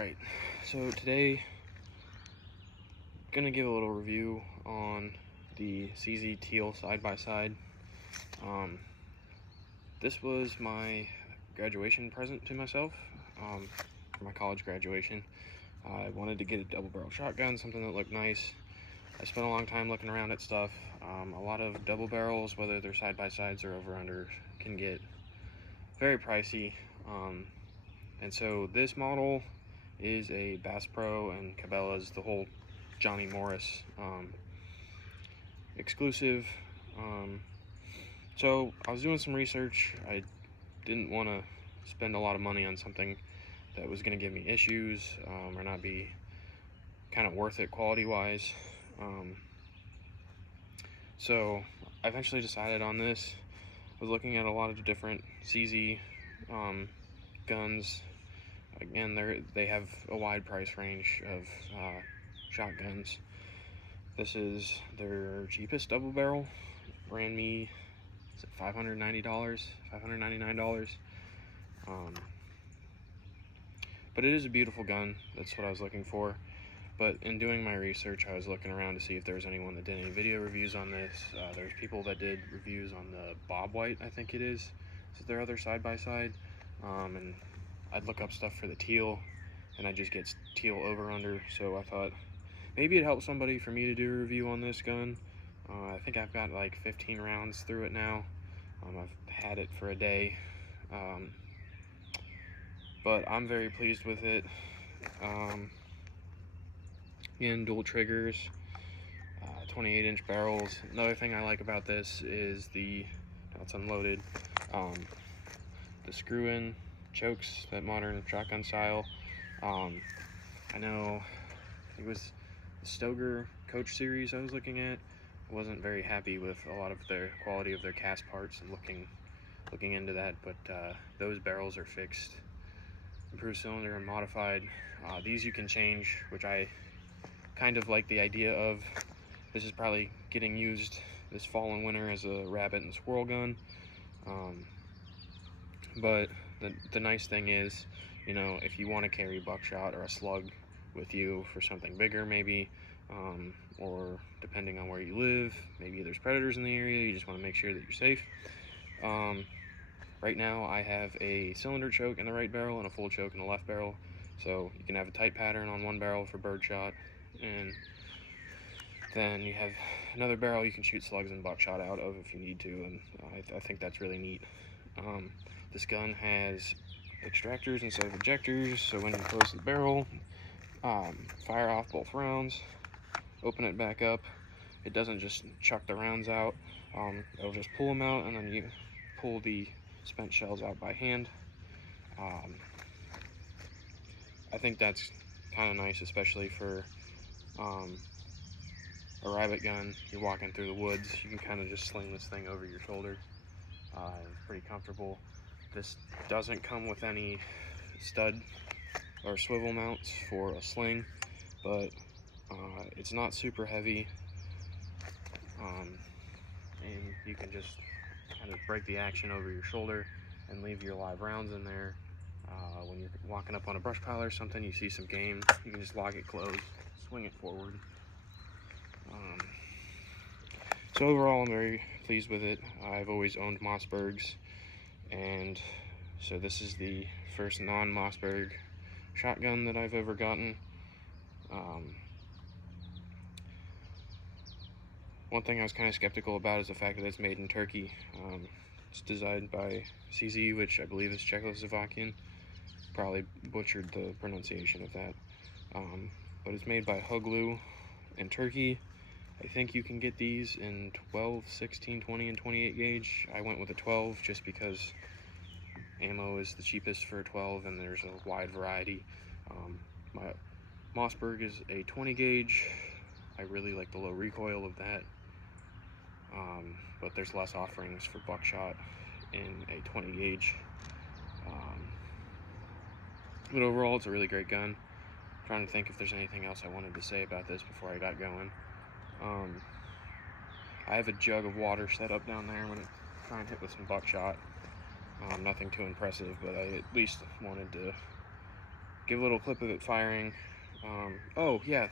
Alright, so today gonna give a little review on the CZ Teal side-by-side. This was my graduation present to myself for my college graduation. I wanted to get a double-barrel shotgun, something that looked nice. I spent a long time looking around at stuff. A lot of double barrels, whether they're side-by-sides or over-unders, can get very pricey. And so this model is a Bass Pro and Cabela's, the whole Johhny Morris exclusive. So I was doing some research. I didn't want to spend a lot of money on something that was going to give me issues or not be kind of worth it quality wise. So I eventually decided on this. I was looking at a lot of different CZ guns. Again, they have a wide price range of shotguns. This is their cheapest double barrel. Ran me, is it $590, $599. But it is a beautiful gun. That's what I was looking for. But in doing my research, I was looking around to see if there was anyone that did any video reviews on this. There's people that did reviews on the Bob White, I think it is. This is their other side-by-side. And I'd look up stuff for the teal, and I just get teal over under. So I thought maybe it'd help somebody for me to do a review on this gun. I think I've got like 15 rounds through it now. I've had it for a day, but I'm very pleased with it. Again, dual triggers, 28-inch barrels. Another thing I like about this is now it's unloaded, the screw-in chokes, that modern shotgun style. I know it was the Stoger Coach series I was looking at. I wasn't very happy with a lot of their quality of their cast parts and looking into that, but those barrels are fixed, improved cylinder and modified. These you can change, which I kind of like the idea of. This is probably getting used this fall and winter as a rabbit and squirrel gun. But the nice thing is, you know, if you want to carry buckshot or a slug with you for something bigger maybe, or depending on where you live, maybe there's predators in the area, you just want to make sure that you're safe. Right now I have a cylinder choke in the right barrel and a full choke in the left barrel, so you can have a tight pattern on one barrel for birdshot, and then you have another barrel you can shoot slugs and buckshot out of if you need to, and I think that's really neat. This gun has extractors instead of ejectors, so when you close the barrel, fire off both rounds, open it back up, it doesn't just chuck the rounds out. It'll just pull them out, and then you pull the spent shells out by hand. I think that's kind of nice, especially for a rabbit gun. You're walking through the woods, you can kind of just sling this thing over your shoulder. It's pretty comfortable. This doesn't come with any stud or swivel mounts for a sling, but it's not super heavy, and you can just kind of break the action over your shoulder and leave your live rounds in there. When you're walking up on a brush pile or something, you see some game, you can just lock it closed, swing it forward. So overall, I'm very pleased with it. I've always owned Mossbergs, and so this is the first non-Mossberg shotgun that I've ever gotten. One thing I was kind of skeptical about is the fact that it's made in Turkey. It's designed by CZ, which I believe is Czechoslovakian. Probably butchered the pronunciation of that. But it's made by Huglu in Turkey. I think you can get these in 12, 16, 20, and 28 gauge. I went with a 12 just because ammo is the cheapest for a 12, and there's a wide variety. My Mossberg is a 20 gauge. I really like the low recoil of that, but there's less offerings for buckshot in a 20 gauge. But overall, it's a really great gun. I'm trying to think if there's anything else I wanted to say about this before I got going. I have a jug of water set up down there. I'm going to try and hit with some buckshot. Nothing too impressive, but I at least wanted to give a little clip of it firing. Oh yeah,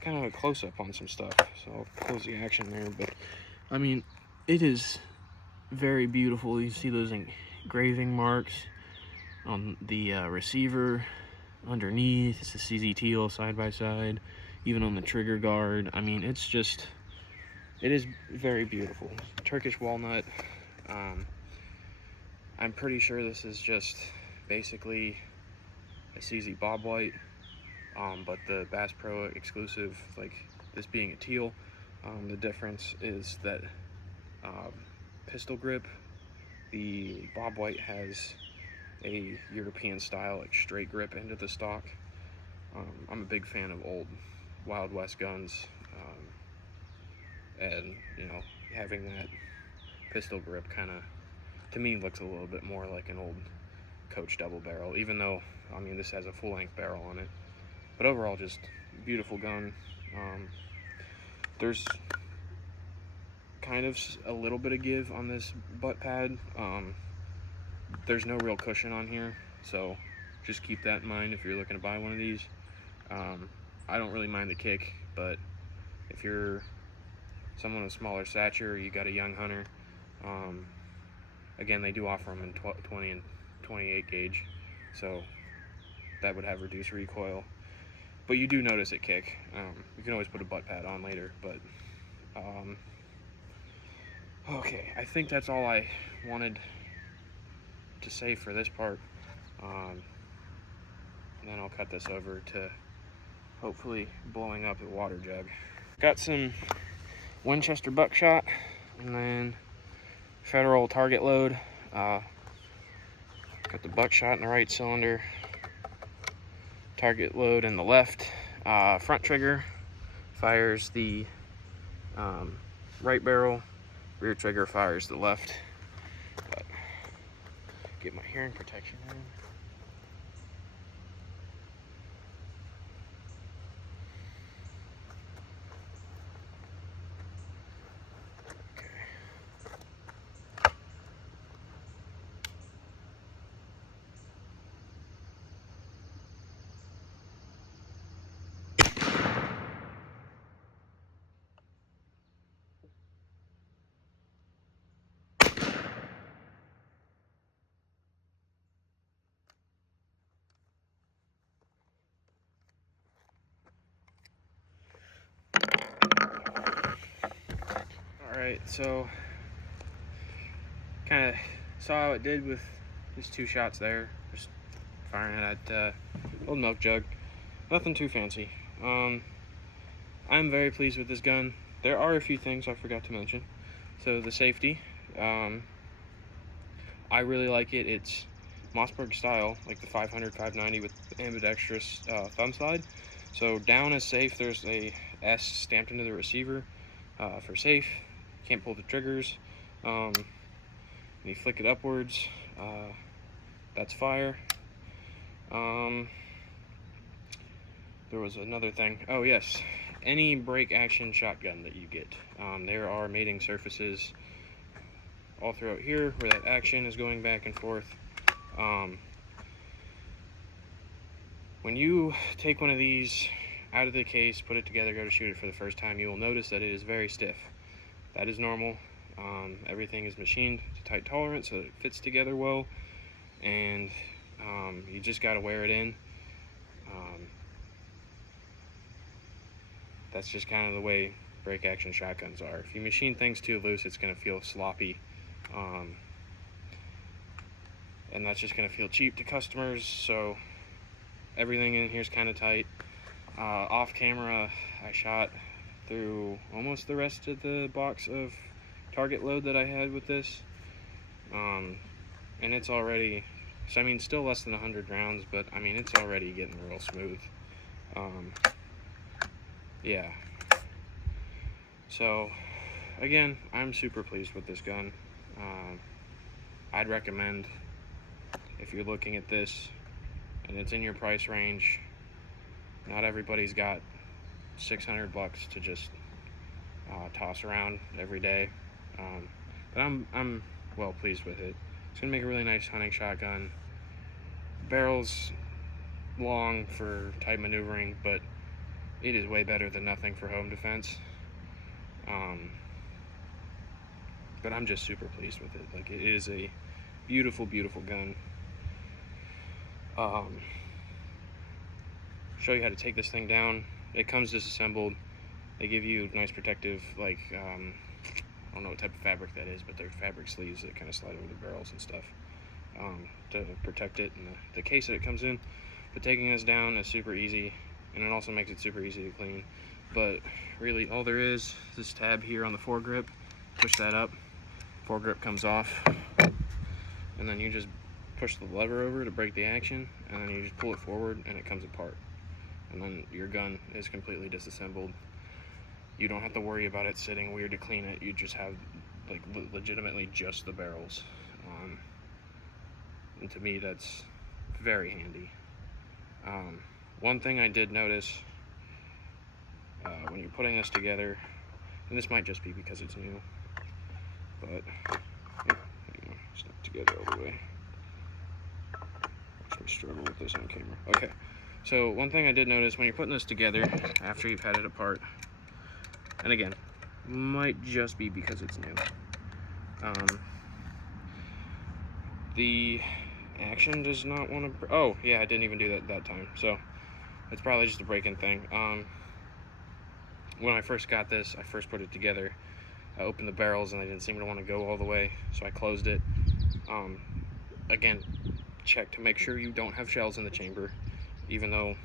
kind of a close-up on some stuff, so I'll close the action there. But I mean, it is very beautiful. You see those engraving marks on the receiver underneath. It's a CZ Teal side by side, even on the trigger guard. I mean, it is very beautiful. Turkish walnut. I'm pretty sure this is just basically a CZ Bob White, but the Bass Pro exclusive, like this being a teal. The difference is that pistol grip, the Bob White has a European style, like straight grip into the stock. I'm a big fan of old Wild West guns, and you know, having that pistol grip kind of, to me, looks a little bit more like an old Coach double barrel, even though, I mean, this has a full-length barrel on it. But overall, just beautiful gun. There's kind of a little bit of give on this butt pad. There's no real cushion on here, so just keep that in mind if you're looking to buy one of these. I don't really mind the kick, but if you're someone of smaller stature, you got a young hunter, again, they do offer them in 20 and 28 gauge, so that would have reduced recoil. But you do notice it kick. You can always put a butt pad on later, but okay, I think that's all I wanted to say for this part. And then I'll cut this over to hopefully blowing up the water jug. Got some Winchester buckshot, and then Federal target load. Got the buckshot in the right cylinder, target load in the left. Front trigger fires the right barrel, rear trigger fires the left. But get my hearing protection in. Alright, so kind of saw how it did with these two shots there, just firing it at old milk jug. Nothing too fancy. I'm very pleased with this gun. There are a few things I forgot to mention. So the safety, I really like it. It's Mossberg style, like the 500, 590 with ambidextrous thumb slide. So down is safe. There's a S stamped into the receiver for safe. Can't pull the triggers. When you flick it upwards, that's fire. There was another thing. Oh yes, any break action shotgun that you get, there are mating surfaces all throughout here where that action is going back and forth. When you take one of these out of the case, put it together, go to shoot it for the first time, you will notice that it is very stiff. That is normal. Everything is machined to tight tolerance so that it fits together well, and you just got to wear it in. That's just kind of the way break action shotguns are. If you machine things too loose, it's going to feel sloppy, and that's just going to feel cheap to customers. So everything in here is kind of tight. Off camera, I shot through almost the rest of the box of target load that I had with this, and it's already, so I mean, still less than 100 rounds, but I mean, it's already getting real smooth. Yeah, so again, I'm super pleased with this gun. I'd recommend, if you're looking at this and it's in your price range, not everybody's got 600 bucks to just toss around every day, but I'm well pleased with it. It's gonna make a really nice hunting shotgun. Barrels long for tight maneuvering, but it is way better than nothing for home defense. But I'm just super pleased with it. Like, it is a beautiful, beautiful gun. Show you how to take this thing down. It comes disassembled. They give you nice protective, like, I don't know what type of fabric that is, but they're fabric sleeves that kind of slide over the barrels and stuff, to protect it, and the case that it comes in. But taking this down is super easy, and it also makes it super easy to clean. But really, all there is this tab here on the foregrip. Push that up, foregrip comes off, and then you just push the lever over to break the action, and then you just pull it forward and it comes apart, and then your gun is completely disassembled. You don't have to worry about it sitting weird to clean it. You just have, like, legitimately just the barrels. And to me, that's very handy. One thing I did notice when you're putting this together, and this might just be because it's new, but it's not together all the way. Watch me struggle with this on camera. Okay, so one thing I did notice when you're putting this together after you've had it apart, and again, might just be because it's new, the action does not want to. Oh yeah, I didn't even do that time, so it's probably just a break-in thing. When I first got this, I first put it together, I opened the barrels and they didn't seem to want to go all the way, so I closed it. Again, check to make sure you don't have shells in the chamber, even though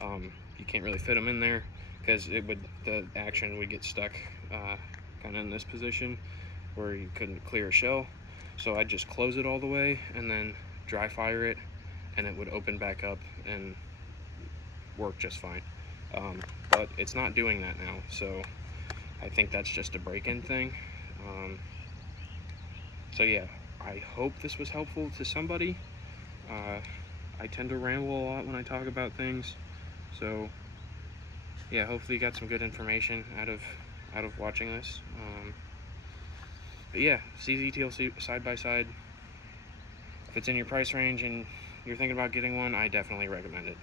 you can't really fit them in there, because the action would get stuck kind of in this position where you couldn't clear a shell. So I'd just close it all the way and then dry fire it, and it would open back up and work just fine. But it's not doing that now, so I think that's just a break-in thing. So yeah, I hope this was helpful to somebody. I tend to ramble a lot when I talk about things, so yeah, hopefully you got some good information out of watching this. But yeah, CZ Teal side by side. If it's in your price range and you're thinking about getting one, I definitely recommend it.